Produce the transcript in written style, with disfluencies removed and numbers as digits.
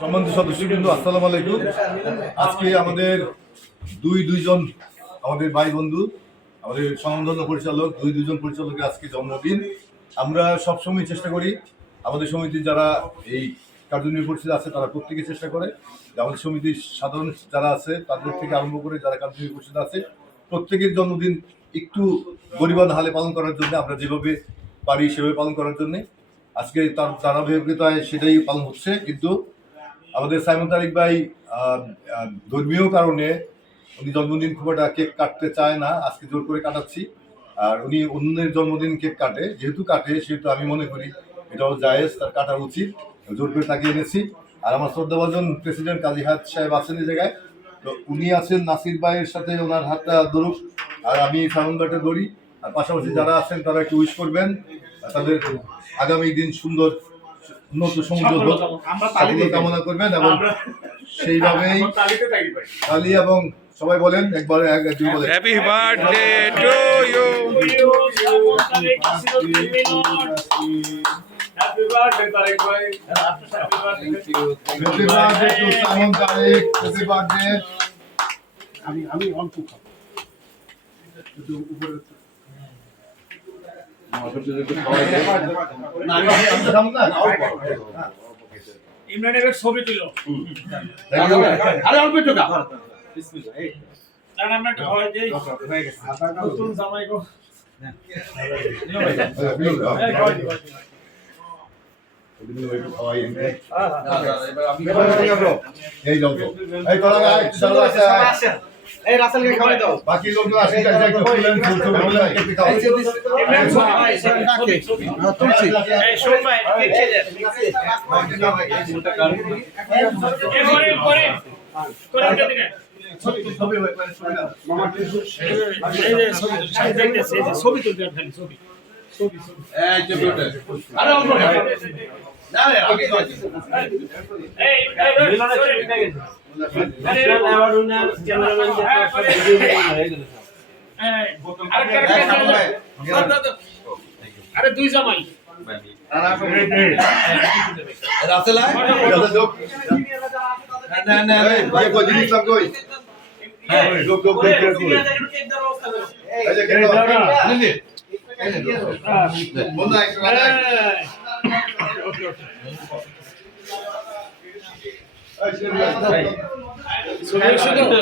সম্মানিত সদস্যবৃন্দ, আসসালামু আলাইকুম। আজকে আমাদের দুইজন আমাদের ভাই বন্ধু, আমাদের স্বনামধন্য পরিচালক, দুজন পরিচালকের আজকে জন্মদিন। আমরা সবসময় চেষ্টা করি, আমাদের সমিতির যারা এই কার্যনির্বাহী পরিষদ আছে তারা প্রত্যেকে চেষ্টা করে যে আমাদের সমিতির সাধারণ যারা আছে তাদের থেকে আরম্ভ করে যারা কার্যনির্বাহী পরিষদ আছে প্রত্যেকের জন্মদিন একটু গরিবান হালে পালন করার জন্য আমরা যেভাবে পারি সেভাবে পালন করার জন্য আজকে তার ধারাবাহিকতায় সেটাই পালন হচ্ছে। কিন্তু আমাদের সাইমন তারিক ভাই ধর্মীয় কারণে উনি জন্মদিন খুব একটা কেক কাটতে চায় না, আজকে জোর করে কাটাচ্ছি। আর উনি অন্যের জন্মদিন কেক কাটে, যেহেতু কাটে সেহেতু আমি মনে করি এটাও জায়েজ, তার কাটা উচিত, জোর করে তাকে এনেছি। আর আমার শ্রদ্ধাভাজন প্রেসিডেন্ট কাজী হায়াত সাহেব আছেন এই জায়গায়, তো উনি আছেন নাসির ভাইয়ের সাথে ওনার হাতটা ধরুক আর আমি সাইমন ভাইটা ধরি। আর পাশাপাশি যারা আছেন তারা একটু উইশ করবেন তাদের আগামী দিন সুন্দর উন্নত সমুদ্র কামনা করবেন এবং সেইভাবেই কালি এবং সবাই বলেন একবার একজন বলেন happy birthday to you. Happy birthday, Tariq bhai. Happy birthday to Saimon Tariq, happy birthday. আমি অল্প খাবো একটু উপরে ইমরানের ছবি তুলো। আরে অল্প একটু খা বিসমিল্লাহ। এই কারণ আমরা একটা হয় দেই নতুন জামাই গো। এই যাও তো, এই তোরা আয়, চলো আসে। এই রাসেলকে খাওয়াই দাও বাকি লোকজন আসে, একটু বলেন, বলেন, একটু খাওয়াই। ইমরান ছবি তুলছি এই শোন ভাই দেখে যান। এবারে করে করে উঠে দিন। মামা এই যে ছবি সাইড দেখতেছে এই যে ছবি তুলতে খালি ছবি ছবি ছবি। এই চেপে আরে অল্প খা না রে আমি তো আছি এই মিলনে ছবি উঠে গেছে। আরে অ্যাওয়ার্ড উনার ক্যামেরাম্যান যে ভিডিও হয়ে গেল সব। আরে আরে দুই জামাই রাসেল আয় না না ভাই কই জিনিস সব কই? হ্যাঁ, লোক লোক লোক করে কই? এই যে কেন নে বন্ধু একটু রাখা। এই ছবি শুধু